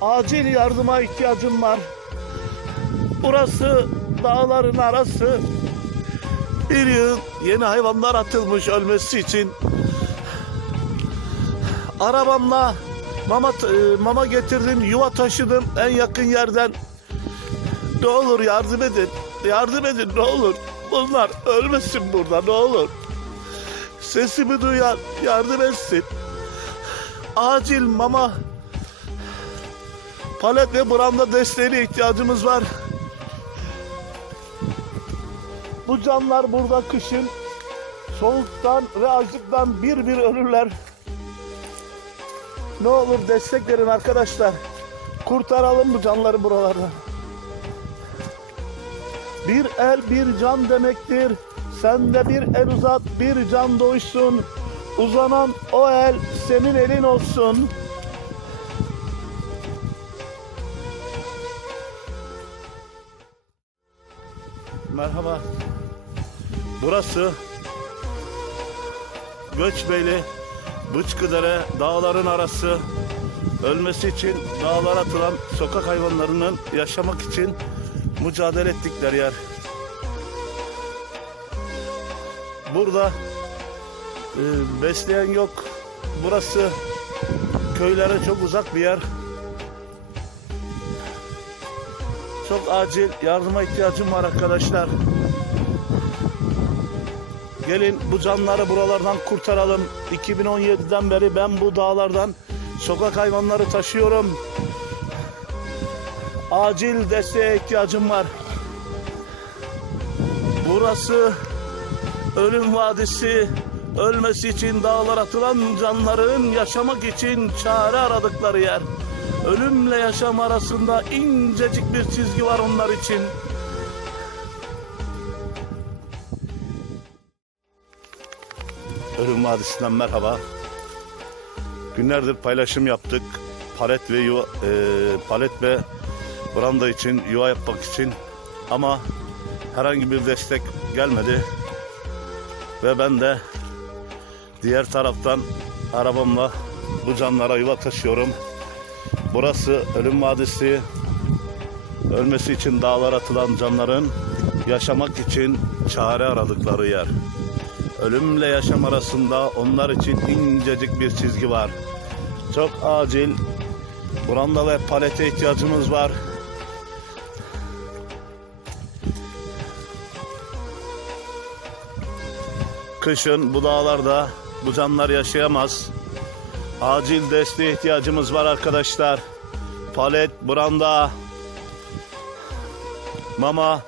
Acil yardıma ihtiyacım var. Burası dağların arası. Bir yıl yeni hayvanlar atılmış ölmesi için. Arabamla mama, e, mama getirdim, yuva taşıdım en yakın yerden. Ne olur yardım edin, yardım edin ne olur. Bunlar ölmesin burada ne olur. Sesimi duyan yardım etsin. Acil mama, palet ve branda desteğine ihtiyacımız var. Bu canlar burada kışın soğuktan ve açlıktan bir bir ölürler. Ne olur destek verin arkadaşlar. Kurtaralım bu canları buralardan. Bir el bir can demektir. Sen de bir el uzat bir can doysun. Uzanan o el senin elin olsun. Merhaba. Burası Göçbeyli Bıçkıdere dağların arası ölmesi için dağlara atılan sokak hayvanlarının yaşamak için mücadele ettikleri yer. Burada e, besleyen yok. Burası köylere çok uzak bir yer. Çok acil yardıma ihtiyacım var arkadaşlar. Gelin bu canları buralardan kurtaralım. 2017'den beri ben bu dağlardan sokak hayvanları taşıyorum. Acil desteğe ihtiyacım var. Burası ölüm vadisi. Ölmesi için dağlar atılan canların yaşamak için çare aradıkları yer. Ölümle yaşam arasında incecik bir çizgi var onlar için. Ölüm Vadisi'nden merhaba. Günlerdir paylaşım yaptık. Palet ve yuva, e, palet ve branda için, yuva yapmak için. Ama herhangi bir destek gelmedi. Ve ben de diğer taraftan arabamla bu canlara yuva taşıyorum. Burası Ölüm Vadisi. Ölmesi için dağlara atılan canların yaşamak için çare aradıkları yer. Ölümle yaşam arasında onlar için incecik bir çizgi var. Çok acil branda ve palete ihtiyacımız var. Kışın bu dağlarda bu canlar yaşayamaz. Acil desteğe ihtiyacımız var arkadaşlar. Palet, branda, mama,